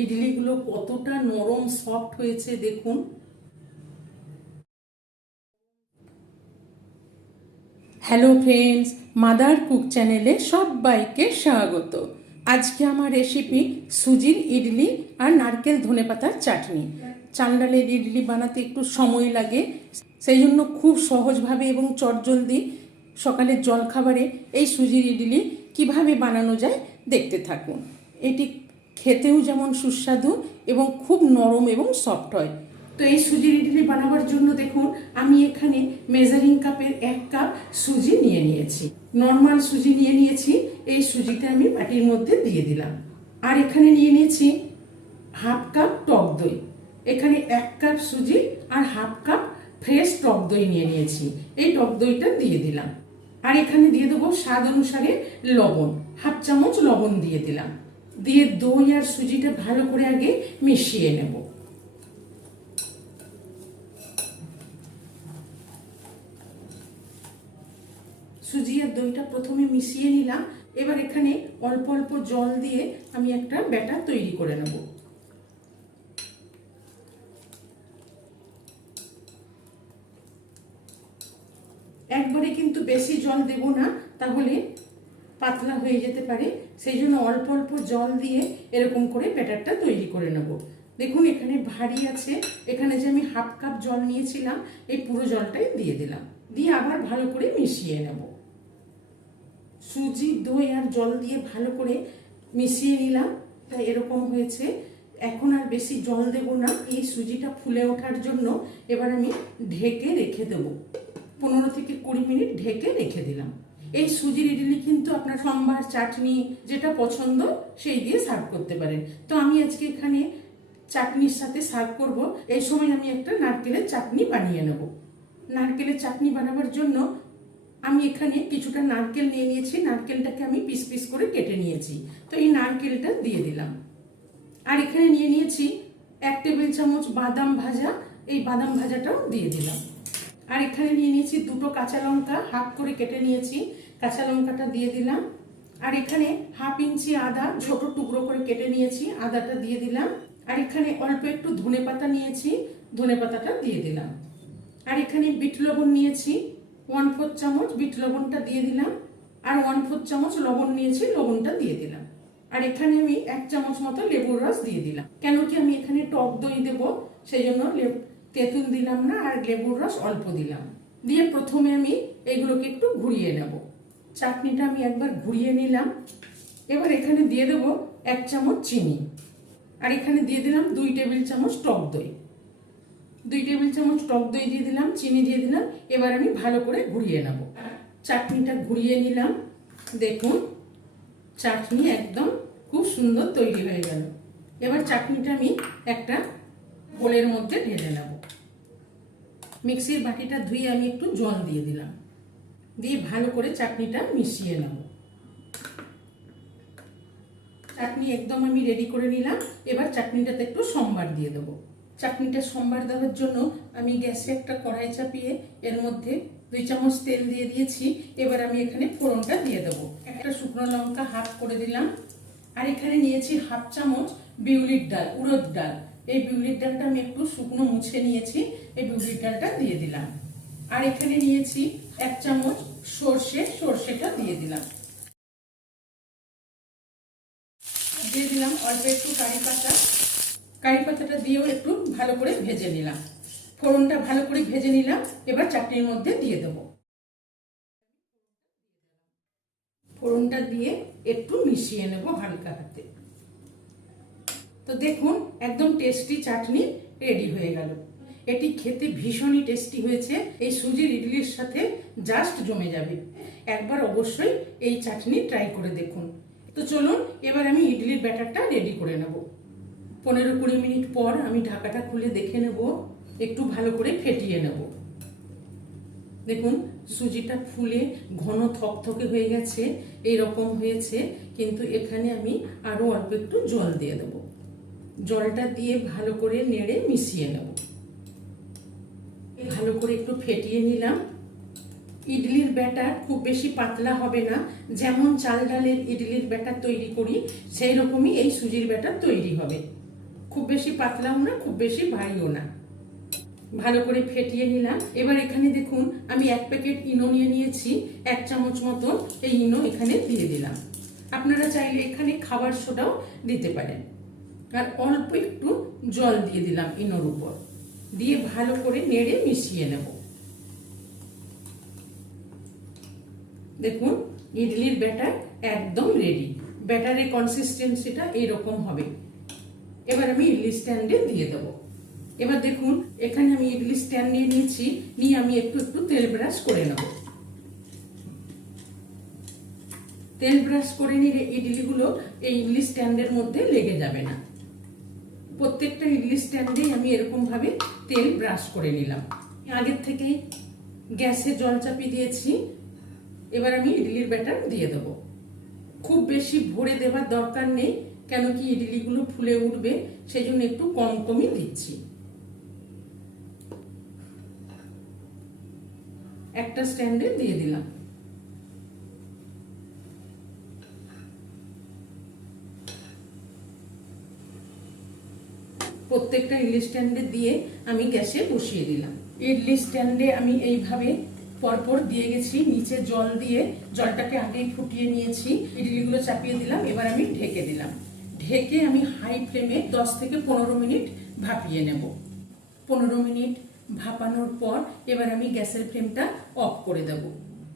ইডলিগুলো কতটা নরম সফট হয়েছে দেখুন। হ্যালো ফ্রেন্ডস, মাদার কুক চ্যানেলে সবাইকে স্বাগত। আজকে আমার রেসিপি সুজির ইডলি আর নারকেল ধনেপাতার চাটনি। চাল ডালের ইডলি বানাতে একটু সময় লাগে, সেই জন্য খুব সহজভাবে এবং চটজলদি সকালের জলখাবারে এই সুজির ইডলি কিভাবে বানানো যায় দেখতে থাকুন। এটি খেতেও যেমন সুস্বাদু এবং খুব নরম এবং সফট হয়। তো এই সুজির ইডলি বানাবার জন্য দেখুন আমি এখানে মেজারিং কাপের 1 কাপ সুজি নিয়ে নিয়েছি। নর্মাল সুজি নিয়ে নিয়েছি। এই সুজিটা আমি বাটির মধ্যে দিয়ে দিলাম। আর এখানে নিয়ে নিয়েছি হাফ কাপ টক দই। এখানে 1 কাপ সুজি আর হাফ কাপ ফ্রেশ টক দই নিয়ে নিয়েছি। এই টক দইটা দিয়ে দিলাম। আর এখানে দিয়ে দেবো স্বাদ অনুসারে লবণ, হাফ চামচ লবণ দিয়ে দিলাম। দিয়ে দই আর সুজিটা ভালো করে আগে মিশিয়ে নেব। সুজি আর দইটা প্রথমে মিশিয়ে নিলাম। এবার এখানে অল্প অল্প জল দিয়ে আমি একটা ব্যাটার তৈরি করে নেব। একবারে কিন্তু বেশি জল দেব না, তাহলে পাতলা হয়ে যেতে পারে। সেই জন্য অল্প অল্প জল দিয়ে এরকম করে ব্যাটারটা তৈরি করে নেব। দেখুন এখানে ভারী আছে। এখানে যে আমি হাফ কাপ জল নিয়েছিলাম, এই পুরো জলটাই দিয়ে দিলাম। দিয়ে আবার ভালো করে মিশিয়ে নেব। সুজি, দই আর জল দিয়ে ভালো করে মিশিয়ে নিলাম। তাই এরকম হয়েছে। এখন আর বেশি জল দেব না। এই সুজিটা ফুলে ওঠার জন্য এবার আমি ঢেকে রেখে দেব। 15 থেকে 20 মিনিট ঢেকে রেখে দিলাম। এই সুজির ইডলি কিন্তু আপনার সম্বার, চাটনি যেটা পছন্দ সেই দিয়ে সার্ভ করতে পারেন। তো আমি আজকে এখানে চাটনির সাথে সার্ভ করব। এই সময় আমি একটা নারকেলের চাটনি বানিয়ে নেব। নারকেলের চাটনি বানাবার জন্য আমি এখানে কিছুটা নারকেল নিয়ে নিয়েছি। নারকেলটাকে আমি পিস পিস করে কেটে নিয়েছি। তো এই নারকেলটা দিয়ে দিলাম। আর এখানে নিয়ে নিয়েছি 1 টেবিল চামচ বাদাম ভাজা। এই বাদাম ভাজাটাও দিয়ে দিলাম। আর এখানে নিয়ে নিয়েছি 2টো কাঁচা লঙ্কা, হাফ করে কেটে নিয়েছি। কাঁচা লঙ্কাটা দিয়ে দিলাম। আর এখানে হাফ ইঞ্চি আদা ছোট টুকরো করে কেটে নিয়েছি, আদাটা দিয়ে দিলাম। আর এখানে অল্প একটু ধনেপাতা নিয়েছি, ধনেপাতাটা দিয়ে দিলাম। আর এখানে বিট লবণ নিয়েছি 1/4 চামচ, বিট লবণটা দিয়ে দিলাম। আর 1/4 চামচ লবণ নিয়েছি, লবণটা দিয়ে দিলাম। আর এখানে আমি 1 চামচ মতো লেবুর রস দিয়ে দিলাম। কেন কি আমি এখানে টক দই দেবো, সেই জন্য তেঁতুল দিলাম না, আর লেবুর রস অল্প দিলাম। দিয়ে প্রথমে আমি এগুলোকে একটু ঘুরিয়ে নেব। চাটনিটা আমি একবার ঘুরিয়ে নিলাম। এবার এখানে দিয়ে দেবো 1 চামচ চিনি। আর এখানে দিয়ে দিলাম 2 টেবিল চামচ টক দই। 2 টেবিল চামচ টক দই দিয়ে দিলাম, চিনি দিয়ে দিলাম। এবার আমি ভালো করে ঘুরিয়ে নেব। চাটনিটা ঘুরিয়ে নিলাম। দেখুন চাটনি একদম খুব সুন্দর তৈরি হয়ে গেল। এবার চাটনিটা আমি একটা বোলের মধ্যে ঢেলে নেব। মিক্সির বাটিটা ধুয়ে আমি একটু জল দিয়ে দিলাম। দিয়ে ভালো করে চাটনিটা মিশিয়ে নেব। চাটনি একদম আমি রেডি করে নিলাম। এবার চাটনিটাতে একটু সম্বার দিয়ে দেবো। চাটনিটা সম্বার দেওয়ার জন্য আমি গ্যাসে একটা কড়াই চাপিয়ে এর মধ্যে 2 চামচ তেল দিয়ে দিয়েছি। এবার আমি এখানে ফোড়নটা দিয়ে দেবো। একটা শুকনো লঙ্কা হাফ করে দিলাম। আর এখানে নিয়েছি হাফ চামচ বিউলির ডাল, উড়দ ডাল। এই বিউলির ডালটা আমি একটু শুকনো মুছে নিয়েছি। এই বিউলির ডালটা দিয়ে দিলাম। আর এখানে নিয়েছি 1 চামচ সর্ষে, সর্ষেটা দিয়ে দিলাম। দিয়ে দিলাম অল্প একটু কারি পাতা। কারি পাতাটা দিয়েও একটু ভালো করে ভেজে নিলাম। ফোড়নটা ভালো করে ভেজে নিলাম। এবার চাটনির মধ্যে দিয়ে দেবো। ফোড়নটা দিয়ে একটু মিশিয়ে নেব হালকা হাতে। তো দেখুন একদম টেস্টি চাটনি রেডি হয়ে গেল। এটি খেতে ভীষণই টেস্টি হয়েছে। এই সুজির ইডলির সাথে জাস্ট জমে যাবে। একবার অবশ্যই এই চাটনি ট্রাই করে দেখুন। তো চলুন এবার আমি ইডলির ব্যাটারটা রেডি করে নেব। 15-20 মিনিট পর আমি ঢাকাটা খুলে দেখে নেব, একটু ভালো করে ফেটিয়ে নেব। দেখুন সুজিটা ফুলে ঘন থকথকে হয়ে গেছে, এইরকম হয়েছে। কিন্তু এখানে আমি আরো অল্প একটু জল দিয়ে দেব। জলটা দিয়ে ভালো করে নেড়ে মিশিয়ে নেব। ভালো করে একটু ফেটিয়ে নিলাম। ইডলির ব্যাটার খুব বেশি পাতলা হবে না। যেমন চাল ডালের ইডলির ব্যাটার তৈরি করি সেই রকমই এই সুজির ব্যাটার তৈরি হবে। খুব বেশি পাতলাও না, খুব বেশি ভারীও না। ভালো করে ফেটিয়ে নিলাম। এবার এখানে দেখুন আমি 1 প্যাকেট ইনো নিয়ে নিয়েছি, 1 চামচ মতো এই ইনো এখানে দিয়ে দিলাম। আপনারা চাইলে এখানে খাবার সোডাও দিতে পারেন। আর অল্প একটু জল দিয়ে দিলাম ইনোর উপর, দিয়ে ভালো করে নেড়ে মিশিয়ে নেব। দেখুন ইডলির ব্যাটার একদম রেডি। ব্যাটারের কনসিস্টেন্সিটা এইরকম হবে। এবার আমি ইডলি স্ট্যান্ডে দিয়ে দেব। এবার দেখুন এখানে আমি ইডলি স্ট্যান্ড নিয়ে নিয়েছি, নিয়ে আমি একটু একটু তেল ব্রাশ করে নেব। তেল ব্রাশ করে নিলে ইডলিগুলো এই ইডলি স্ট্যান্ডের মধ্যে লেগে যাবে না। প্রত্যেকটা ইডলি স্ট্যান্ডে আমি এরকম ভাবে তেল ব্রাশ করে নিলাম। আগের থেকেই গ্যাসে জল চাপিয়ে দিয়েছি। এবার আমি ইডলির ব্যাটার দিয়ে দেব। খুব বেশি ভরে দেওয়ার দরকার নেই, কেন কি ইডলিগুলো ফুলে উঠবে, সেই জন্য একটু কম কমই দিচ্ছি। একটা স্ট্যান্ডে দিয়ে দিলাম। প্রত্যেকটা ইডলি স্ট্যান্ডে দিয়ে আমি গ্যাসে বসিয়ে দিলাম। ইডলি স্ট্যান্ডে আমি এইভাবে পরপর দিয়ে গেছি, নিচে জল দিয়ে জলটাকে আগেই ফুটিয়ে নিয়েছি। ইডলিগুলো চাপিয়ে দিলাম। এবার আমি ঢেকে দিলাম। ঢেকে আমি হাই ফ্লেমে 10 থেকে 15 মিনিট ভাপিয়ে নেব। 15 মিনিট ভাপানোর পর এবার আমি গ্যাসের ফ্লেমটা অফ করে দেব।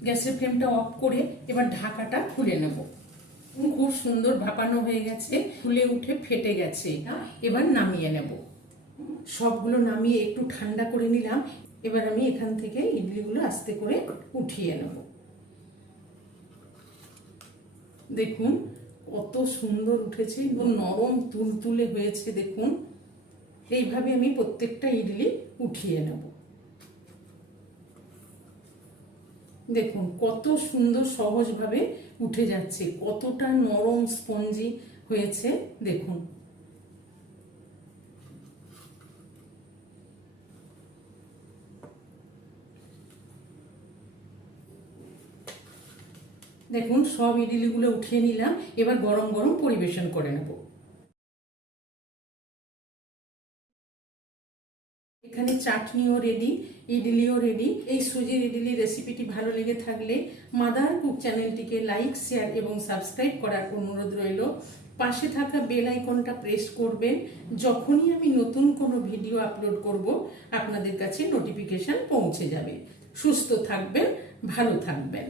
গ্যাসের ফ্লেমটা অফ করে এবার ঢাকাটা খুলে নেব। খুব সুন্দর ভাপানো হয়ে গেছে, ফুলে উঠে ফেটে গেছে। এবার নামিয়ে নেব। সবগুলো নামিয়ে একটু ঠান্ডা করে নিলাম। এবার আমি এখান থেকে ইডলিগুলো আস্তে করে উঠিয়ে নেব। দেখুন কত সুন্দর উঠেছে এবং নরম তুলতুলে হয়েছে। দেখুন এইভাবে আমি প্রত্যেকটা ইডলি উঠিয়ে নেব। দেখুন কত সুন্দর সহজভাবে উঠে যাচ্ছে, কতটা নরম স্পঞ্জি হয়েছে। দেখুন দেখুন সব ইডলিগুলো উঠিয়ে নিলাম। এবার গরম গরম পরিবেশন করে নেব। এখানে চাটনিও রেডি, ইডলিও রেডি। এই সুজির ইডলি রেসিপিটি ভালো লেগে থাকলে মাদার কুক চ্যানেলটিকে লাইক, শেয়ার এবং সাবস্ক্রাইব করার অনুরোধ রইল। পাশে থাকা বেল আইকনটা প্রেস করবেন। যখনই আমি নতুন কোনো ভিডিও আপলোড করব আপনাদের কাছে নোটিফিকেশন পৌঁছে যাবে। সুস্থ থাকবেন, ভালো থাকবেন।